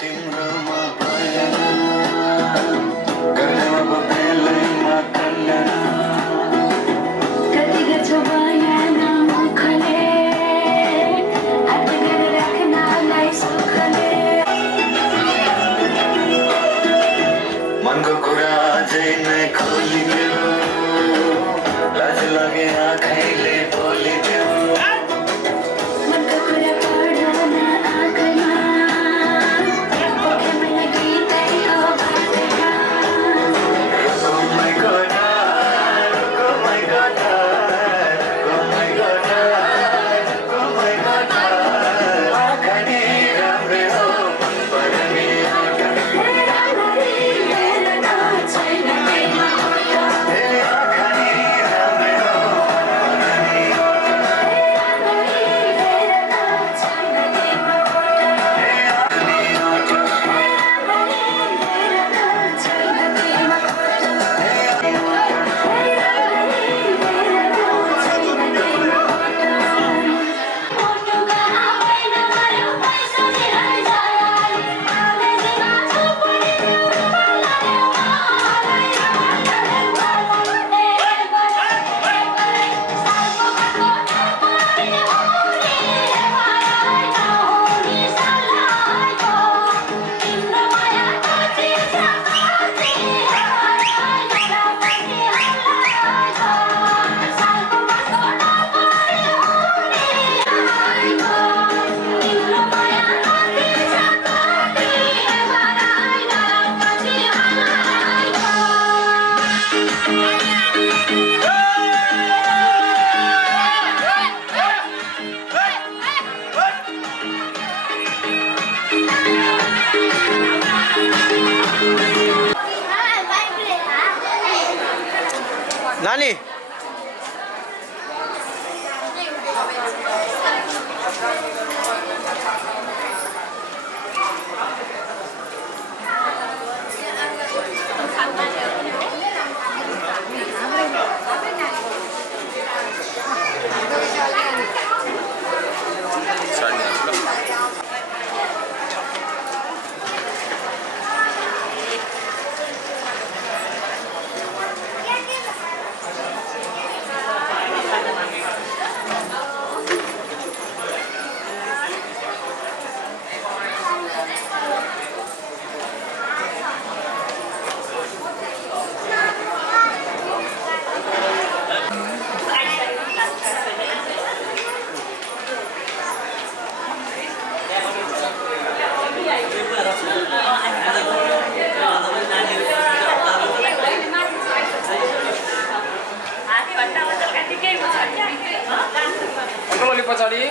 तिम्रोमा भएन गर्ने अब बेलैमा कल्याण कति गर्छ बयान मुखले हात गरेर राख्नलाई सुखले मनको कुरा अझै नै खोलिदेऊ लाज लागे आँखैले बोलिदेऊ नानी पछाडि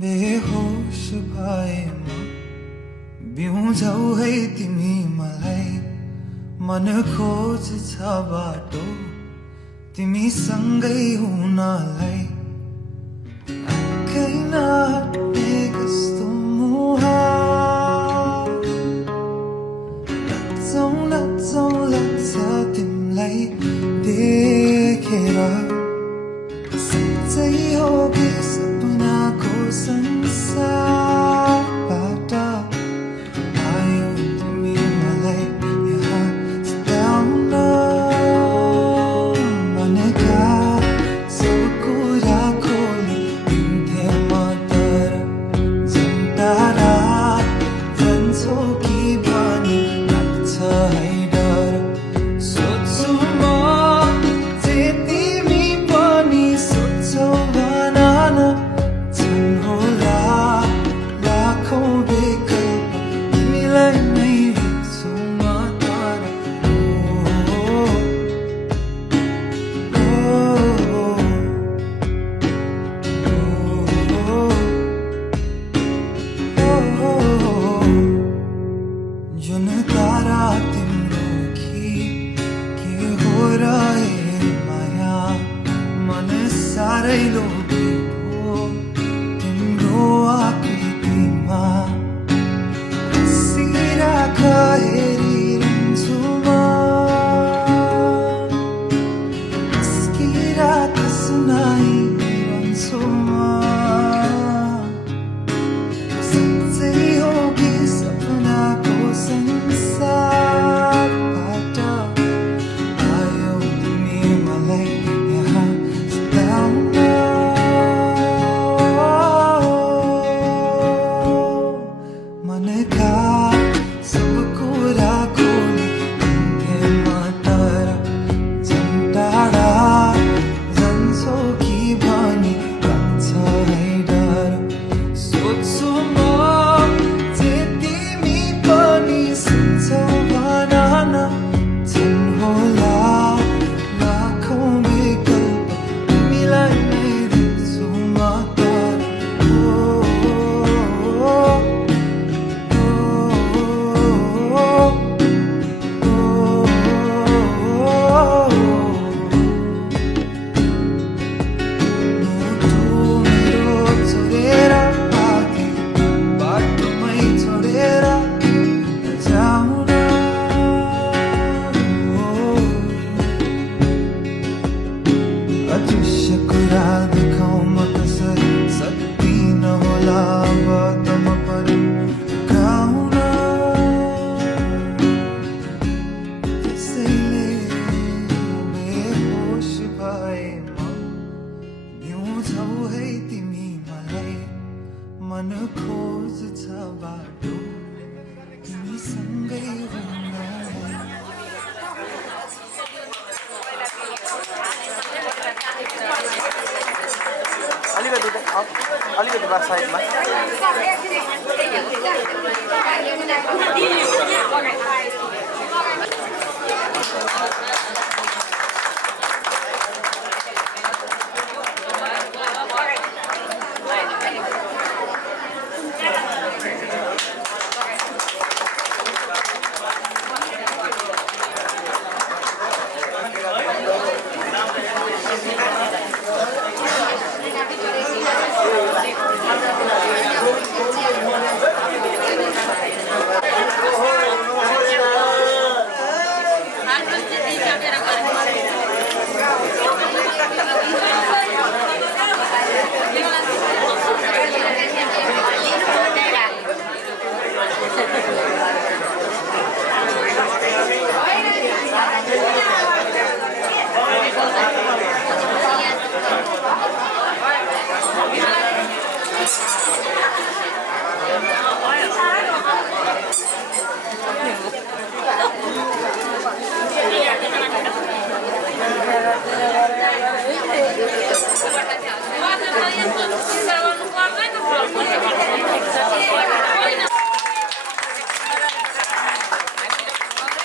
बेहोस भएमा बिउँ जाऊ है तिमी मलाई मन खोज्छ बाटो तिमी सँगै हुनलाई अक्कै नहट्ने कस्तो मोह लच्छौ लच्छौ लाग्छ तिमीलाई देखेर सच्चै हो कि सपनाको संसारबाट आयो तिमी मलाई यहाँ सताउन भनेका सब कुरा खोलिदिन्थे म तर झन् टाढा जान्छौ कि भनी लाग्छ है डर सोच्छु म जे तिमी पनि सोच्छौ भन न छन् होला लाखौँ विकल्प तिमीलाई नै हेर्छु म तर जुन तारा तिम्रो कि के हो र ए माया मन साह्रै लोभी भो तिम्रो आकृतिमा हँसिराख हेरिरहन्छु म हँसिराख सुनाइरहन्छु म सच्चै हो कि सपनाको संसारबाट आयो तिमी मलाई यहाँ सताउन मनका सब कुरा खोलिदिन्थे म तर झन् टाढा जान्छौ कि भनी लाग्छ है डर सोच्छु म जे तिमी पनि सोच्छौ भन न छन् होला लाखौँ विकल्प तिमीलाई नै देख्छु म तर मुटु मेरो छोडेर आगे बाटोमै छोडेर जाउन अदृश्य कुरा देखाउँ म कसरी सक्दिन होला अब त म पनि गाउन त्यसैले बेहोस भए म भिउँछौ है तिमी मलाई मन खोज्छ बाटो तिमी सँगै हुनलाई अलिकति बा साइडमा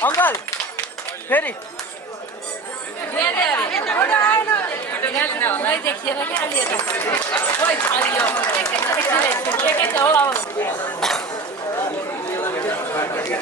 अंकल फेरि के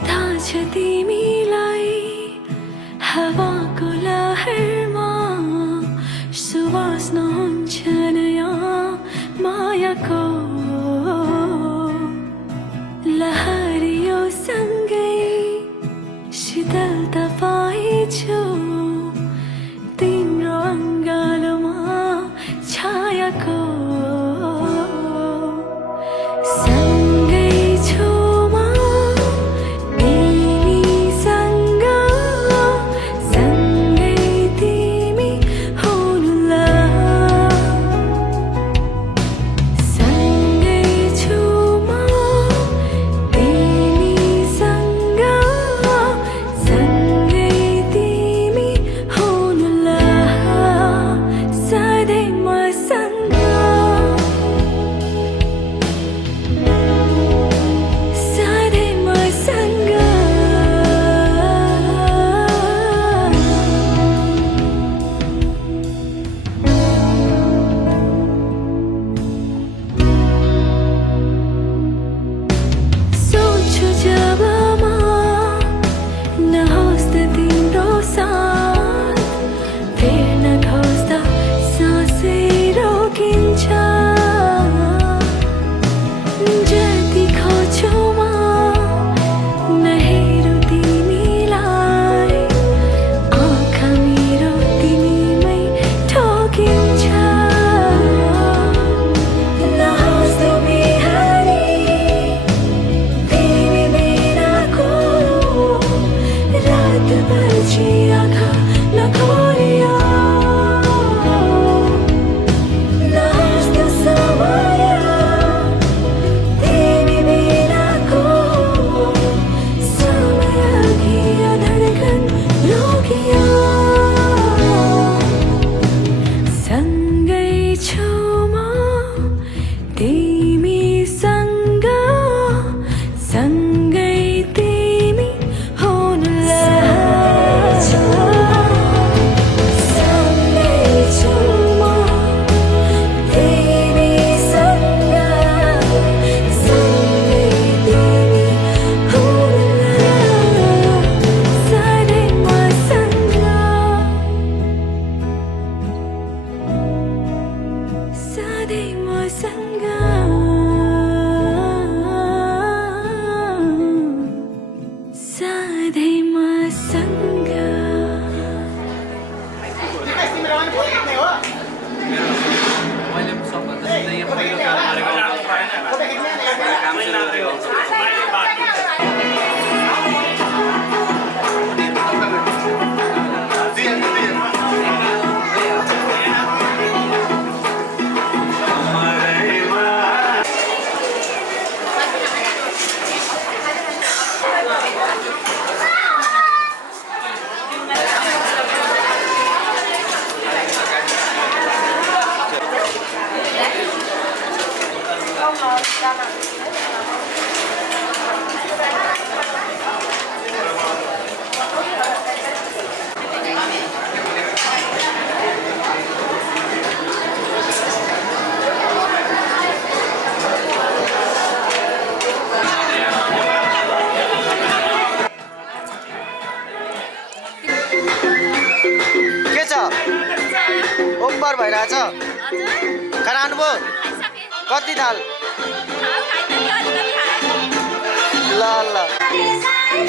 थाहा छ तिमीलाई हावाको लहरमा सुवास नहुन्छ नयाँ मायाको लहरियो सँगै शीतलता पाएछु तिम्रो अङ्गालोमा छायाको सँगै छुमा तिमीसँग सँगै तिमी हुनुला सँगै छुमा तिमीसँग सँगै तिमी हुनुला सधैँ मसँग सधैँ मसँग सोच्छु जब म नहोस् त तिम्रो साथ फेर्न खोज्दा सासै रोकिन्छ जति खोज्छु म नहेरौँ तिमीलाई आँखा मेरो तिमीमै ठोकिन्छ नहोस् त बिहानी तिमी बिनाको रात बल्छी आँखा बोर भइरहेछ हजुर खाना खानुभयो खाइसके कति थाल खाइदियो अलिकति खाएँ ल ल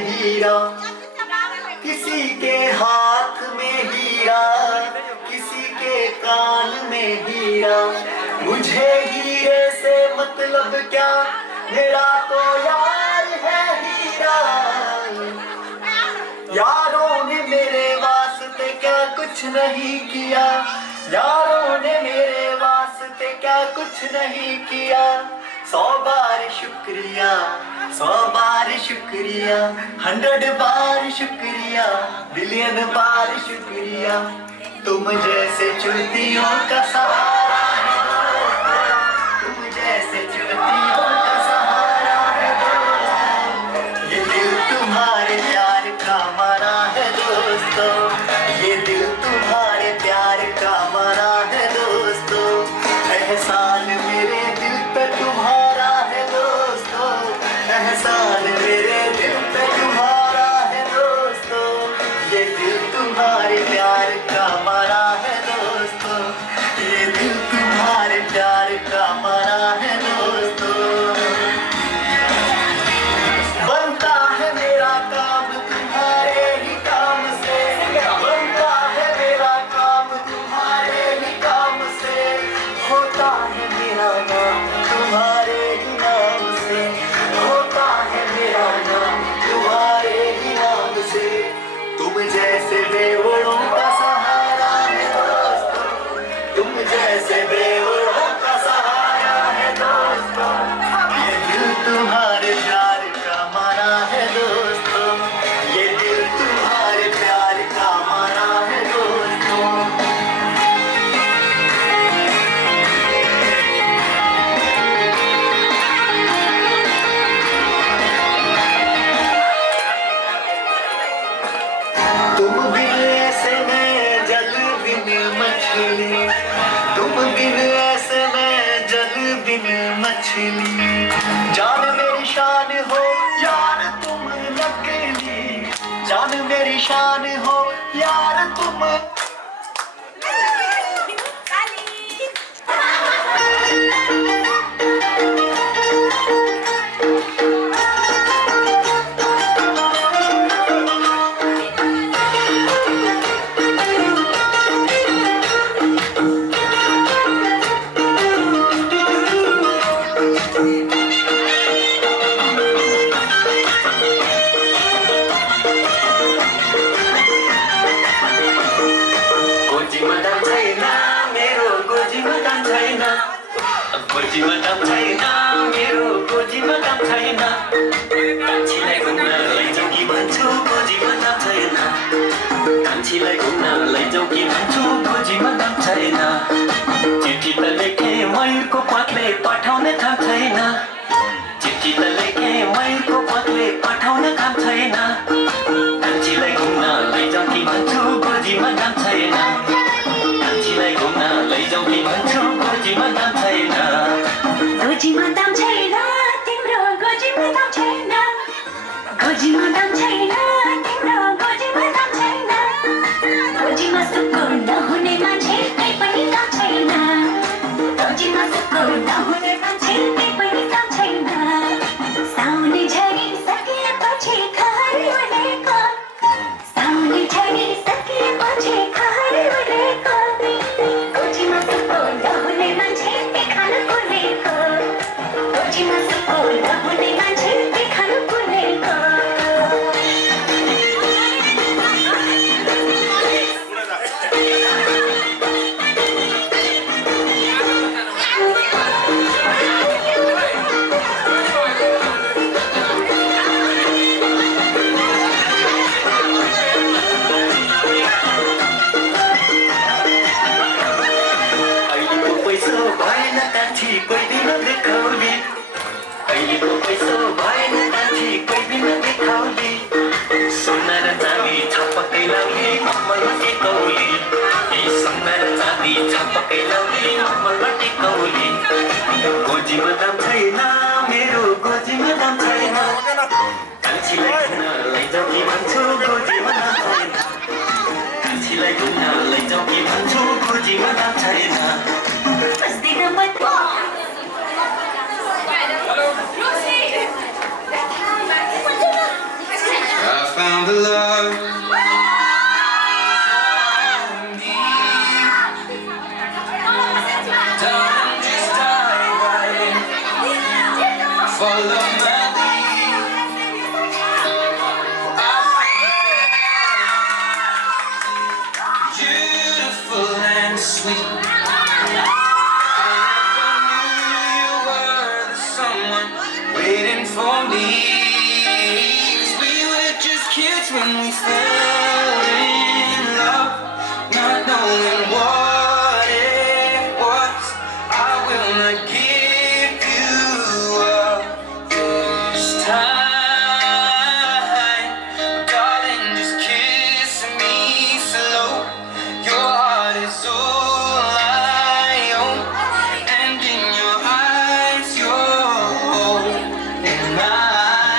हीरा किसी के हाथ में हीरा, किसी के कान में हीरा। मुझे हीरे से मतलब क्या, मेरा तो यार है हीरा। यारों ने मेरे वास्ते क्या कुछ नहीं किया, यारों ने मेरे वास्ते क्या कुछ नहीं किया। 100 बार शुक्रिया, 100 बार शुक्रिया, 100 बार शुक्रिया, बिलियन बार शुक्रिया। तुम जैसे चुनतियों का सहारा है दोस्तों, तुम जैसे चुनतियों का सहारा है दोस्तों। ये दिल तुम्हारे प्यार का मरा है दोस्तों, ये दिल तुम्हारे प्यार का मरा है दोस्तों। एहसान मेरे दिल पे तुम्हारा है दोस्तों, एहसान मेरे दिल पे तुम्हारा है दोस्तों। ये दिल तुम्हारे प्यार का मरा है दोस्तों, ये दिल तुम्हारे प्यार का मरा है दोस्तों। बनता है मेरा काम तुम्हारे ही काम से, बनता है मेरा काम तुम्हारे ही काम से। होता है मेरा नाम तुम्हारे ही नाम से, होता है मेरा नाम तुम्हारे ही नाम से। तुम जैसे बेवड़ों का सहारा है दोस्तों, तुम जैसे बेवड़ों का सहारा है दोस्तों। ये दिल तुम्हारे प्यार का मरा है दोस्तों, ये दिल तुम्हारे प्यार का मरा है दोस्तों। तुम बिन ऐसे में जल बिन मछली, तुम बिन ऐसे में जल बिन मछली। जान मेरी शान हो यार तुम नकली, जान मेरी शान हो यार तुम। छैन मेरो गोजीमा काम छैन गोजीमा काम छैन मेरो गोजीमा काम छैन कान्छीलाई घुम्न लैजाऊ कि भन्छु गोजीमा काम छैन कान्छीलाई घुम्न लैजाऊ कि भन्छु गोजीमा काम छैन चिठी त लेखे मयूरको पत्ले पठाउने काम छैन चिठी त लेखे मयूरको पत्ले पठाउन काम छैन कान्छीलाई घुम्न लैजाऊ कि भन्छु गोजीमा काम छैन कान्छीलाई घुम्न लैजाऊ कि भन्छु गोजीमा काम छैन गोजीमा दाम छैन तिम्रो गोजीमा दाम छैन गोजीमा दाम छैन तिम्रो गोजीमा दाम छैन गोजीमा सुक्को नहुने मान्छे केही पनि काम छैन गोजीमा सुक्को नहुने मान्छे केही पनि काम छैन साउने झरी सकिएपछि खहरी उडेको साउने झरी सकिएपछि खहरी उडेको गोजीमा सुक्को नहुने मान्छे के खान कुलेको गोजीमा सुक्को नहुने मान्छे के खान कुलेको अहिलेको पैसो भएन कान्छी कोही दिन देखाउली अहिलेको पैसो भएन कान्छी कोही दिन देखाउली सोना र चाँदी छपक्कै लाउली मम्मलमा टिकौली ए सोना र चाँदी छपक्कै लाउली मम्मलमा टिकौली गोजीमा दाम छैन मेरो गोजीमा दाम छैन कान्छीलाई घुम्न लैजाऊ कि भन्छु गोजीमा दाम छैन कान्छीलाई घुम्न लैजाऊ कि भन्छु गोजीमा दाम छैन बस्दिन म I found the love Darling, just dive right in. Follow my lead. Beautiful and sweet. I never knew you were the someone waiting for me. 'Cause we were just kids when we fell in love, not knowing what it was. I will not give you up this time, darling. Just kiss me slow. Your heart is all I own, and in your eyes, you're holding mine.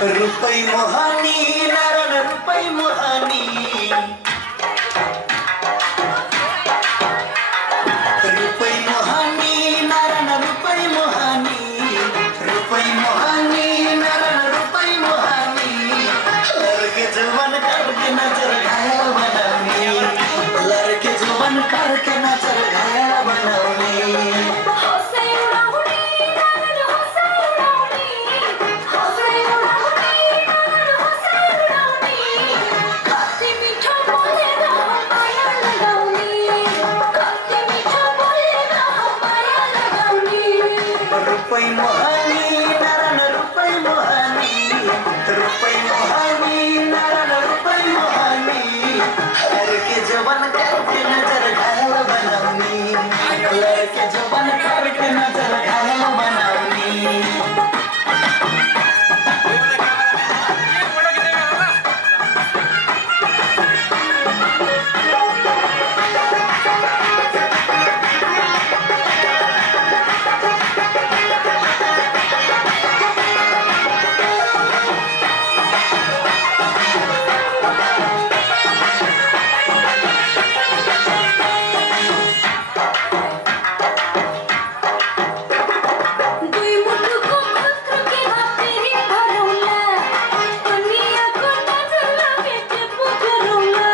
रुपै मोहानी नारायण रुपै मोहानी रुपै मोहानी नारायण रुपै मोहानी रुपै मोहानी नारायण रुपै मोहानी लड़के जुबान करके नजर घायल बनाउने लड़के जुबान करके नजर घायल बनाउने हौसै उडाउने नारायण हौसै उडाउने हौसै उडाउने नारायण हौसै उडाउने कति मिठो बोलेर माया लगाउने कति मिठो बोलेर माया लगाउने रुपै मोहानी नारायण रुपै मोहानी रुपै मोहानी नारायण रुपै मोहानी लड़के जुबान करके नजर घायल बनाउने लड़के जुबान करके नजर घायल बनाउने दुई मुठुको खुत्रुके हातेरी भरौला दुनियाँको नजरलाई भेटे पो गरौला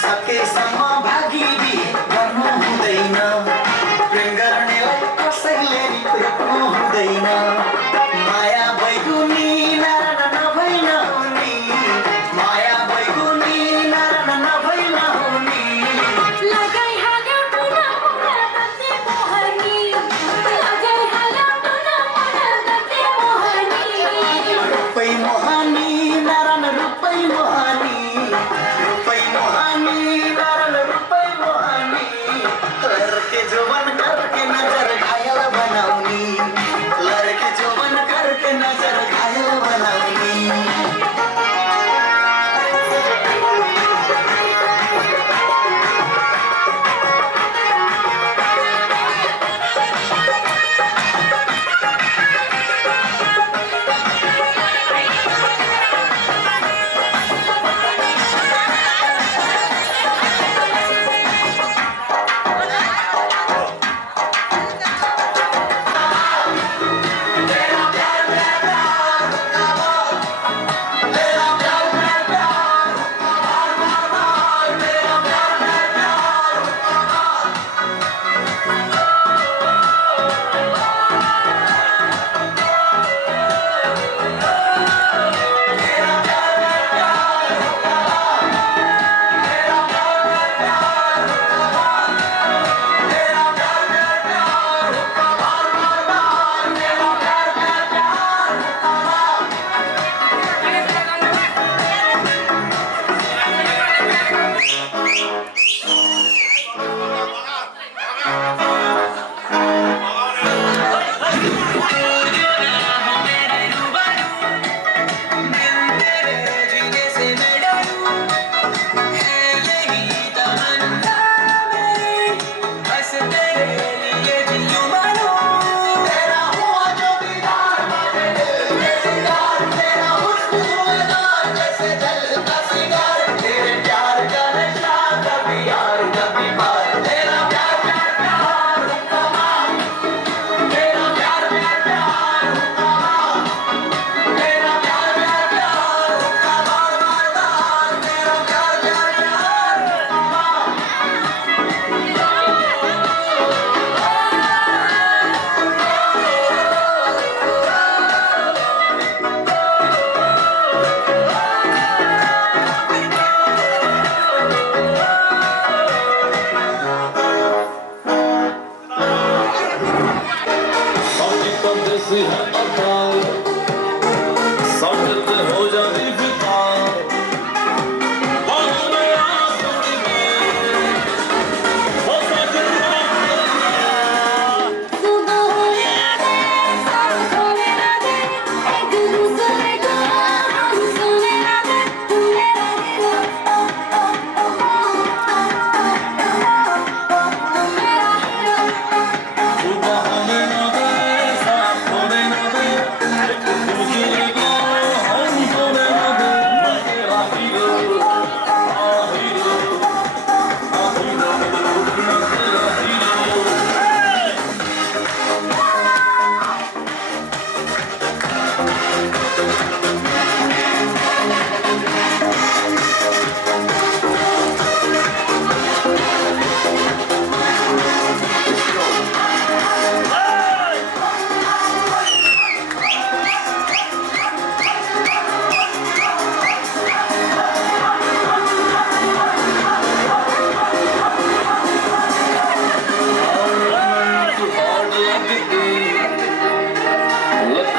सकेसम्म भागी बिहे गर्नु हुँदैन प्रेम गर्नेलाई कसैले रोक्नु हुँदैन माया बैगुनी नारायण नभई नहुने माया बैगुनी नारायण नभई नहुने लगाइहाल्यो टुना मुना गते मोहनी लगाइहाल्यो टुना मुना गते मोहनी रुपै मोहानी नारायण रुपै मोहानी रुपै मोहानी नारायण रुपै मोहानी लड़के जुबान करके नजर घायल बनाउने लड़के जुबान करके नजर घायल बनाउने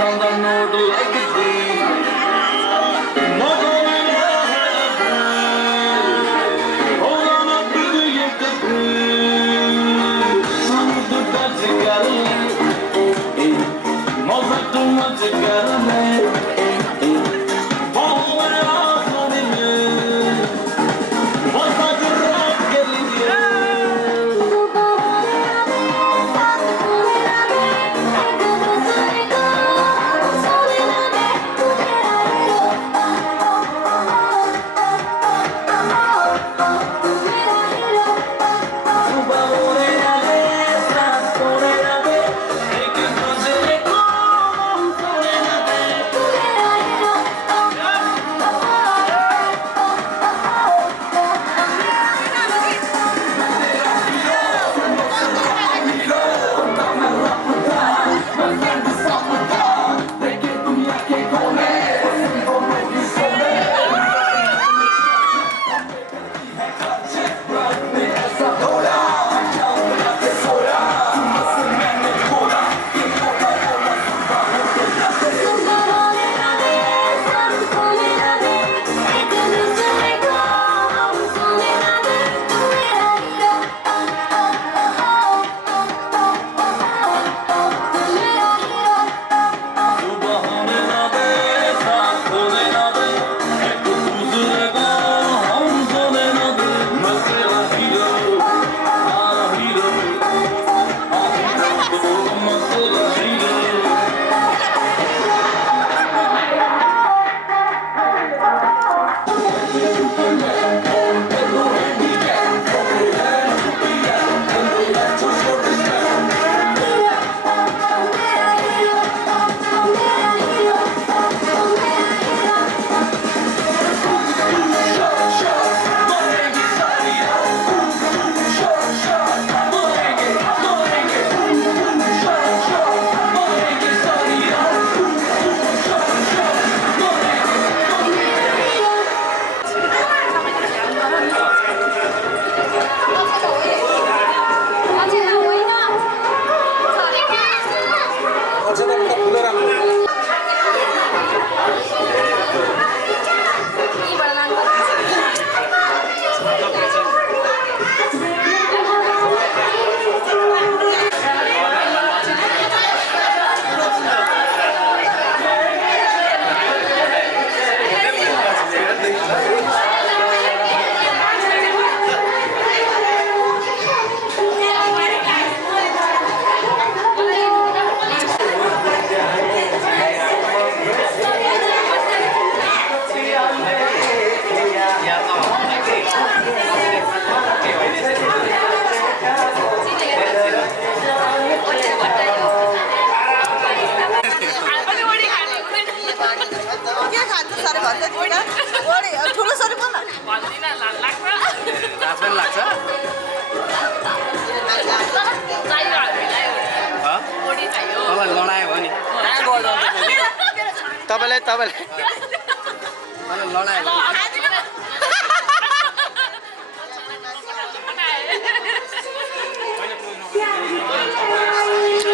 on the note like a dream. Not only hold on up to the dream. Samudra Jagale, Moza to Jagale.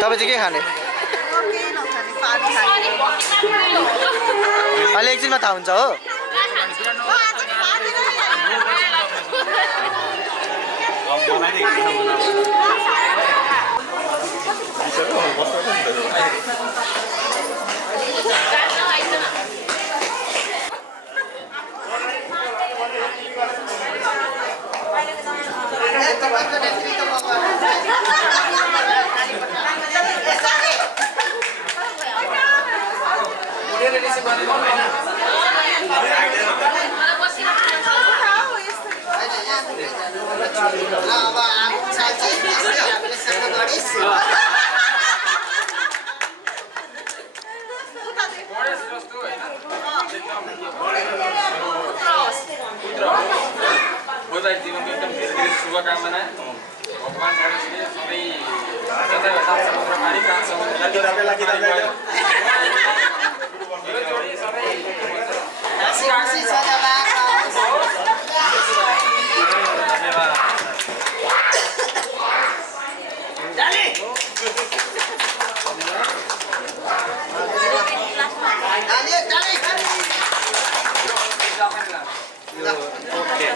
तपाईँ चाहिँ के खाने? अहिले एकछिनमा थाहा हुन्छ हो? शुभकामना भगवान गणेशले त्यो ओके